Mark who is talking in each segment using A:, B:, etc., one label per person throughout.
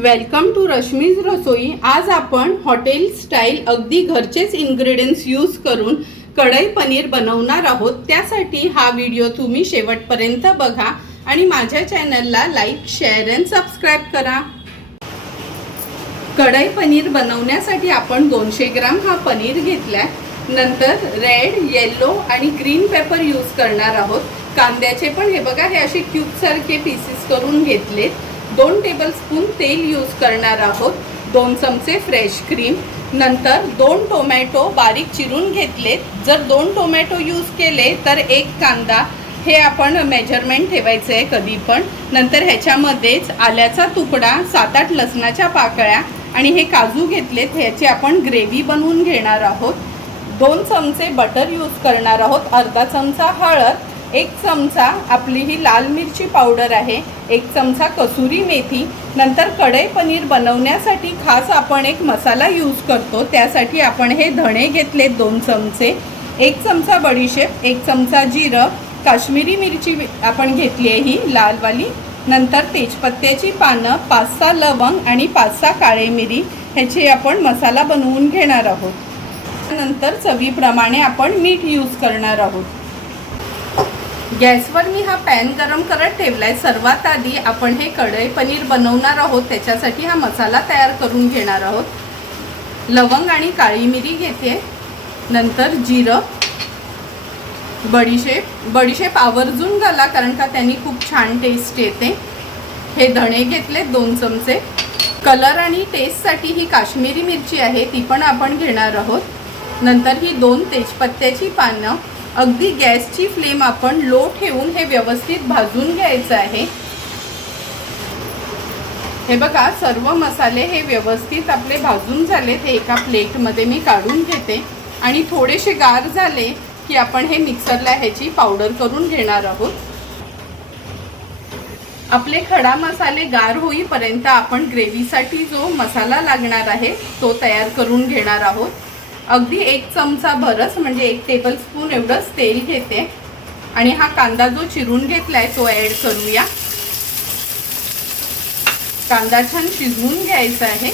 A: Welcome to Rashmi's रसोई आज आपण hotel style अगदी घरचेच इन्ग्रेडियंट्स यूज करून कढई पनीर बनवणार आहोत. त्यासाठी हा व्हिडिओ तुम्ही शेवटपर्यंत बघा आणि माझ्या चॅनलला लाईक शेअर अँड सबस्क्राईब करा. कढई पनीर बनवण्यासाठी आपण दोनशे ग्राम हा पनीर घेतलाय. नंतर रेड येलो आणि ग्रीन पेपर यूज करणार आहोत. कांद्याचे पण हे बघा हे असे क्यूबसारखे पीसेस करून घेतलेत. दोन टेबलस्पून तेल यूज करणार आहोत. दोन चमचे फ्रेश क्रीम नंतर दोन टोमॅटो बारीक चिरून घेतलेत. जर दोन टोमॅटो यूज केले तर एक कांदा. हे आपण मेजरमेंट ठेवायचं आहे कधी पण. नंतर ह्याच्यामध्येच आल्याचा तुकडा सात आठ लसणाच्या पाकळ्या आणि हे काजू घेतलेत ह्याची आपण ग्रेव्ही बनवून घेणार आहोत. दोन चमचे बटर यूज करणार आहोत. अर्धा चमचा हळद. एक चमचा आपली ही लाल मिरची पावडर आहे एक चमचा कसुरी मेथी नंतर कढई पनीर बनवण्यासाठी खास आपण एक मसाला यूज करतो त्यासाठी आपण हे धणे घेतले दोन चमचे एक चमचा बडीशेप एक चमचा जिरं काश्मीरी मिरची आपण घेतली आहे ही लालवाली नंतर तेजपत्त्याची पानं पाच सहा लवंग आणि पाच सहा काळे मिरी ह्याची आपण मसाला बनवून घेणार आहोत. नंतर चवीप्रमाणे आपण मीठ यूज करणार आहोत. गॅसवर मी हा पॅन गरम करत ठेवला आहे सर्वात आधी आपण हे कढई पनीर बनवणार आहोत. त्याच्यासाठी हा मसाला तयार करून घेणार आहोत. लवंग आणि काळी मिरी घेते. नंतर जिरं. बडीशेप. बडीशेप आवर्जून घाला कारण का त्यांनी खूप छान टेस्ट येते. हे धणे घेतले दोन चमचे. कलर आणि टेस्टसाठी ही काश्मीरी मिरची आहे ती पण आपण घेणार आहोत. नंतर ही दोन तेजपत्त्याची पानं. अगदी गॅसची फ्लेम आपण लो ठेवून हे व्यवस्थित भाजून घ्यायचं आहे. हे बघा सर्व मसाले हे व्यवस्थित आपले भाजून झाले हे एका प्लेटमध्ये मी काढून घेते. आणि थोडेसे गार झाले की आपण हे मिक्सरला ह्याची पावडर करून घेणार आहोत. आपले खडा मसाले गार होईपर्यंत आपण ग्रेव्हीसाठी जो मसाला लागणार आहे तो तयार करून घेणार आहोत. अगदी एक चमचा भरस म्हणजे एक टेबलस्पून एवढंच तेल घेते. आणि हा कांदा जो चिरून घेतला आहे तो ॲड करूया. कांदा छान शिजवून घ्यायचा आहे.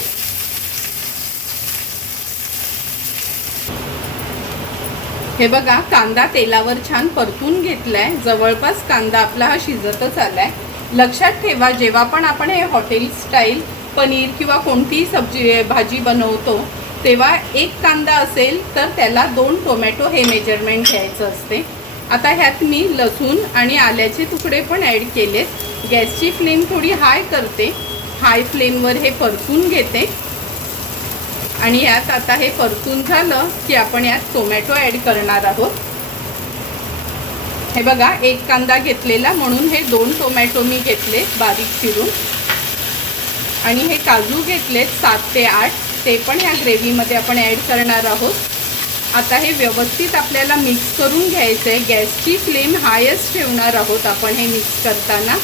A: हे बघा कांदा तेलावर छान परतून घेतलाय. जवळपास कांदा आपला हा शिजतच आलाय. लक्षात ठेवा जेव्हा पण आपण हे हॉटेल स्टाईल पनीर किंवा कोणतीही सब्जी भाजी बनवतो तेव्हा एक कांदा असेल तर त्याला दोन टोमॅटो हे मेजरमेंट घ्यायचं असते. आता ह्यात मी लसूण आणि आल्याचे तुकडे पण ॲड केलेत. गॅसची फ्लेम थोडी हाय करते. हाय फ्लेमवर हे परतून घेते. आणि यात आता हे परतून झालं की आपण यात टोमॅटो ॲड करणार आहोत. हे बघा एक कांदा घेतलेला म्हणून हे दोन टोमॅटो मी घेतले बारीक चिरून. आणि हे काजू घेतलेत सात ते आठ. ते पण ह्या ग्रेव्हीमध्ये आपण ॲड करणार आहोत. आता हे व्यवस्थित आपल्याला मिक्स करून घ्यायचं आहे गॅसची फ्लेम हायच ठेवणार आहोत आपण हे मिक्स करताना.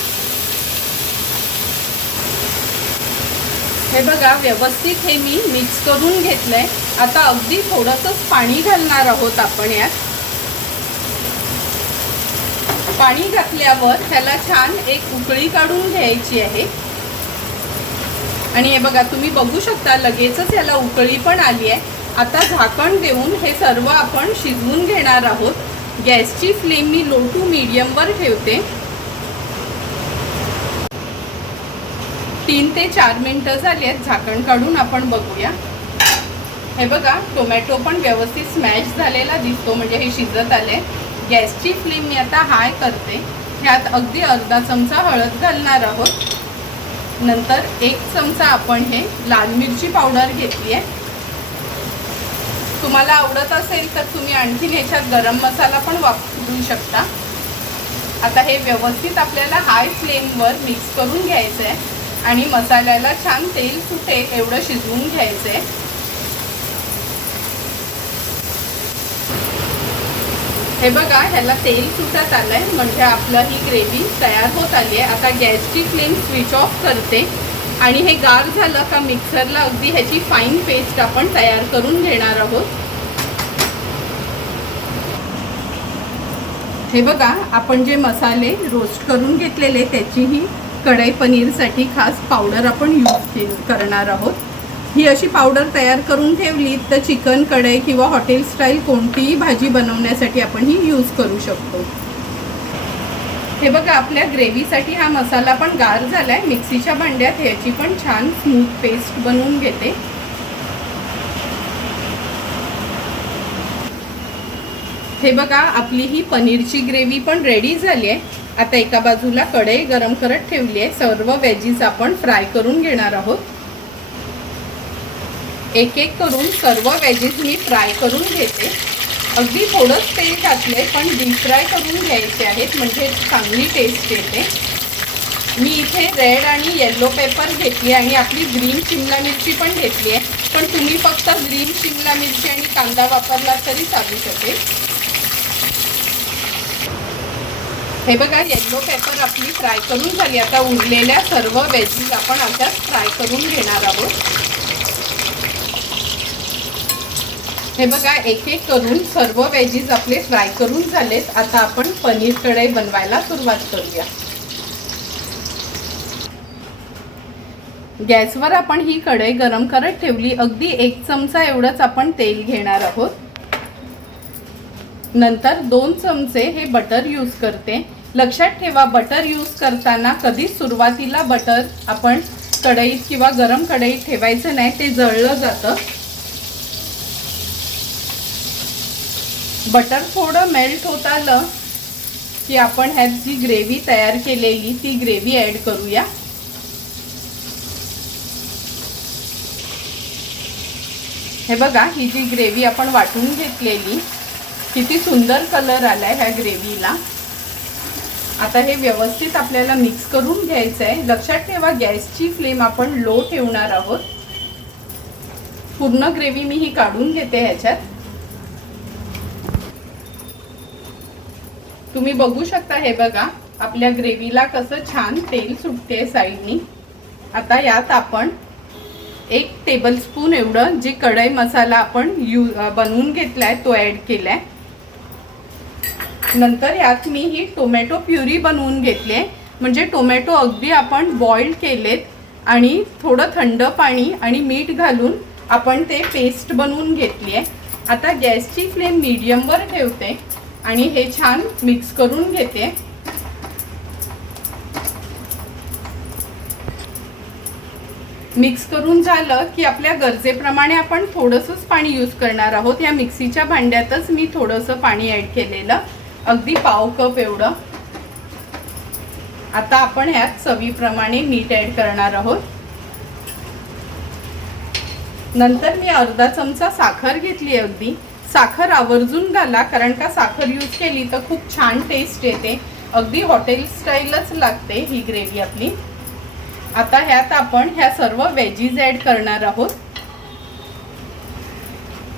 A: हे बघा व्यवस्थित हे मी मिक्स करून घेतलं आहे आता अगदी थोडंसंच पाणी घालणार आहोत आपण यात. पाणी घातल्यावर त्याला छान एक उकळी काढून घ्यायची आहे. आणि हे बघा तुम्ही बघू शकता लगेचच याला उकळी पण आली आहे. आता झाकण देऊन हे सर्व आपण शिजवून घेणार आहोत. गॅसची फ्लेम मी लो टू मीडियमवर ठेवते. तीन ते चार मिनटं झाली आहेत झाकण काढून आपण बघूया. हे बघा टोमॅटो पण व्यवस्थित स्मॅश झालेला दिसतो म्हणजे हे शिजत आले गॅसची फ्लेम मी आता हाय करते. ह्यात अगदी अर्धा चमचा हळद घालणार आहोत. नंतर एक चमचा आपण हे लाल मिरची पावडर घेतली आहे. तुम्हाला आवडत असेल तर तुम्ही आणखीन ह्याच्यात गरम मसाला पण वापरू शकता. आता हे व्यवस्थित आपल्याला हाय फ्लेमवर मिक्स करून घ्यायचं आहे आणि मसाल्याला छान तेल सुटेल एवढं शिजवून घ्यायचं आहे हे बघा ह्याला तेल सुटत आलंय म्हणजे आपलं ही ग्रेव्ही तयार होत आली आहे. आता गॅसची फ्लेम स्विच ऑफ करते. आणि हे गार झालं का मिक्सरला अगदी ह्याची फाईन पेस्ट आपण तयार करून घेणार आहोत. हे बघा आपण जे मसाले रोस्ट करून घेतलेले त्याचीही कढई पनीरसाठी खास पावडर आपण यूज करणार आहोत. ही अशी पावडर तयार करून ठेवली तर चिकन कढई किंवा हॉटेल स्टाईल कोणतीही भाजी बनवण्यासाठी आपण ही यूज करू शकतो. हे बघा आपल्या ग्रेव्हीसाठी हा मसाला पण गार झालाय. मिक्सीच्या भांड्यात ह्याची पण छान स्मूथ पेस्ट बनवून घेते. हे बघा आपली ही पनीरची ग्रेव्ही पण रेडी झाली आहे. आता एका बाजूला कढई गरम करत ठेवली आहे. सर्व वेजीस आपण फ्राय करून घेणार आहोत. एक एक करून सर्व वेजेस मी फ्राय करून घेते. अगदी थोडंच तेल घातले पण डीप फ्राय करून घ्यायचे आहेत म्हणजे चांगली टेस्ट येते. मी इथे रेड आणि येल्लो पेपर घेतली आणि आपली ग्रीन शिमला मिरची पण घेतली आहे. पण तुम्ही फक्त ग्रीन शिमला मिरची आणि कांदा वापरला तरी चालू शकेल. हे बघा येल्लो पेपर आपली फ्राय करून झाली. आता उरलेल्या सर्व वेजीज आपण अशाच फ्राय करून घेणार आहोत. हे बघा एक एक करून सर्व वेजीज आपले फ्राय करून झालेत. आता आपण पनीर कढई बनवायला सुरुवात करूया. गॅसवर आपण ही कढई गरम करत ठेवली. अगदी एक चमचा एवढंच आपण तेल घेणार आहोत. नंतर दोन चमचे हे बटर यूज करते. लक्षात ठेवा बटर यूज करताना कधीच सुरुवातीला बटर आपण कढईत किंवा गरम कढईत ठेवायचं नाही ते जळलं जातं. बटर थोडं मेल्ट होत आलं की आपण ह्यात जी ग्रेव्ही तयार केलेली ती ग्रेव्ही ॲड करूया. हे बघा ही जी ग्रेव्ही आपण वाटून घेतलेली किती सुंदर कलर आलाय ह्या ग्रेव्हीला आता हे व्यवस्थित आपल्याला मिक्स करून घ्यायचं आहे लक्षात ठेवा गॅसची फ्लेम आपण लो ठेवणार आहोत. पूर्ण ग्रेव्ही मी ही काढून घेते ह्याच्यात. तुम्ही बघू शकता हे बघा आपल्या ग्रेव्हीला कसं छान तेल सुटते साईडनी. आता यात आपण एक टेबलस्पून एवढं जे कढई मसाला आपण यू बनवून घेतलाय तो ॲड केलाय. नंतर यात मी ही टोमॅटो प्युरी बनवून घेतली आहे. म्हणजे टोमॅटो अगदी आपण बॉईल केलेत आणि थोडं थंड पाणी आणि मीठ घालून आपण ते पेस्ट बनवून घेतली आहे. आता गॅसची फ्लेम मीडियमवर ठेवते. आणि हे छान मिक्स करून घेते. मिक्स करून झालं की आपल्या गरजेप्रमाणे आपण थोडंसंच पाणी यूज करणार आहोत. या मिक्सीच्या भांड्यातच मी थोडंसं पाणी ॲड केलेलं. अगदी पाव कप एवढं. आता आपण ह्यात चवीप्रमाणे मीठ ॲड करणार आहोत. नंतर मी अर्धा चमचा साखर घेतली अगदी. साखर आवर्जून घाला कारण का साखर यूज केली तर खूप छान टेस्ट येते. अगदी हॉटेल स्टाईलच लागते ही ग्रेव्ही आपली. आता ह्यात आपण ह्या सर्व वेजीज ॲड करणार आहोत.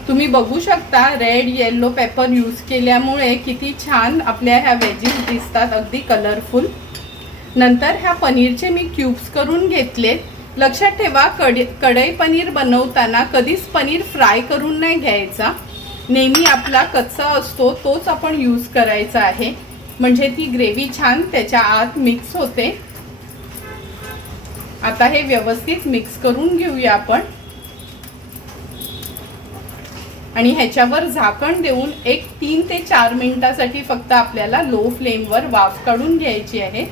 A: तुम्ही बघू शकता रेड येल्लो पेपर यूज केल्यामुळे किती छान आपल्या ह्या वेजीज दिसतात अगदी कलरफुल नंतर ह्या पनीरचे मी क्यूब्स करून घेतलेत लक्षात ठेवा कडी कढई पनीर बनवताना कधीच पनीर फ्राय करून नाही घ्यायचा. नेहमी आपला कच्चा असतो तोच आपण यूज करायचा आहे. म्हणजे ती ग्रेव्ही छान त्याच्या आत मिक्स होते. आता हे व्यवस्थित मिक्स करून घेऊया आपण. आणि ह्याच्यावर झाकण देऊन एक तीन ते चार मिनिटासाठी फक्त आपल्याला लो फ्लेमवर वाफ काढून घ्यायची आहे.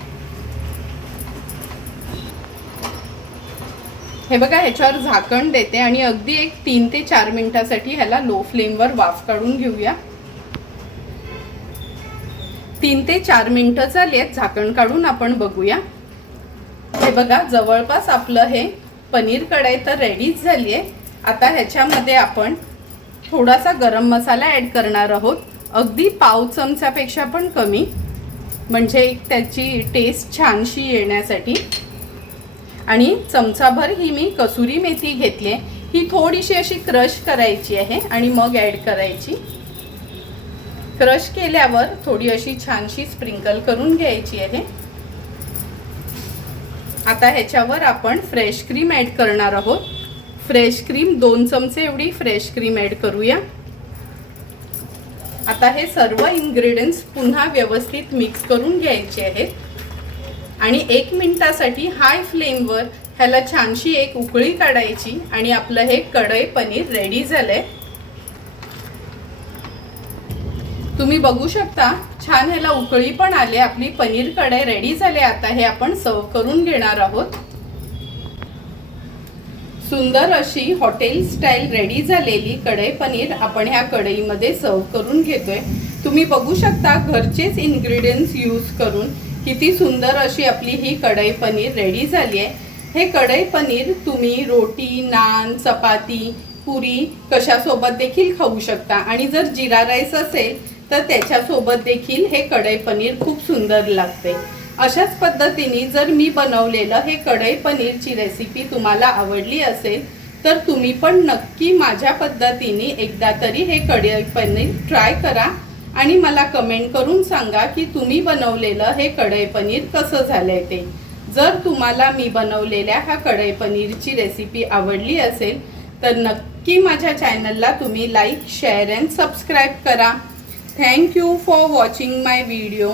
A: हे बघा ह्याच्यावर झाकण देते आणि अगदी एक तीन ते चार मिनिटासाठी ह्याला लो फ्लेमवर वाफ काढून घेऊया. तीन ते चार मिनटं झाली आहेत झाकण काढून आपण बघूया. हे बघा जवळपास आपलं हे पनीर कढाई तर रेडीच झाली आहे आता ह्याच्यामध्ये आपण थोडासा गरम मसाला ॲड करणार आहोत. अगदी पाव चमच्यापेक्षा पण कमी. म्हणजे एक त्याची टेस्ट छानशी येण्यासाठी. आणि चमचाभर ही मी कसुरी मेथी घेतली आहे. ही थोडीशी अशी क्रश करायची आहे आणि मग ॲड करायची. क्रश केल्यावर थोडी अशी छानशी स्प्रिंकल करून घ्यायची आहे. आता ह्याच्यावर आपण फ्रेश क्रीम ॲड करणार आहोत. फ्रेश क्रीम दोन चमचे एवढी फ्रेश क्रीम ॲड करूया. आता हे सर्व इन्ग्रेडियंट्स पुन्हा व्यवस्थित मिक्स करून घ्यायचे आहेत. आणि एक मिनिटासाठी हाय फ्लेमवर ह्याला छानशी एक उकळी काढायची आणि आपलं हे कढई पनीर रेडी झालंय. तुम्ही बघू शकता छान ह्याला उकळी पण आली आपली पनीर कढई रेडी झाले. आता हे आपण सर्व करून घेणार आहोत. सुंदर अशी हॉटेल स्टाईल रेडी झालेली कढई पनीर आपण ह्या कढईमध्ये सर्व करून घेतोय. तुम्ही बघू शकता घरचेच इन्ग्रेडियंट्स यूज करून किती सुंदर अशी आपली ही कढई पनीर रेडी झाली आहे. हे कढई पनीर तुम्ही रोटी नान चपाती पुरी कशासोबत देखील खाऊ शकता. आणि जर जिरा राईस असेल तर त्याच्यासोबत देखील हे कढई पनीर खूप सुंदर लागते. अशाच पद्धतीने जर मी बनवलेलं हे कढई पनीरची रेसिपी तुम्हाला आवडली असेल तर तुम्ही पण नक्की माझ्या पद्धतीने एकदा तरी हे कढई पनीर ट्राय करा. आणि मला कमेंट करून सांगा की तुम्ही बनवलेलं हे कढई पनीर कसं झालंय ते. जर तुम्हाला मी बनवलेल्या ह्या कढई पनीरची रेसिपी आवडली असेल तर नक्की माझ्या चॅनलला तुम्ही लाईक शेअर अँड सबस्क्राईब करा. Thank you for watching my video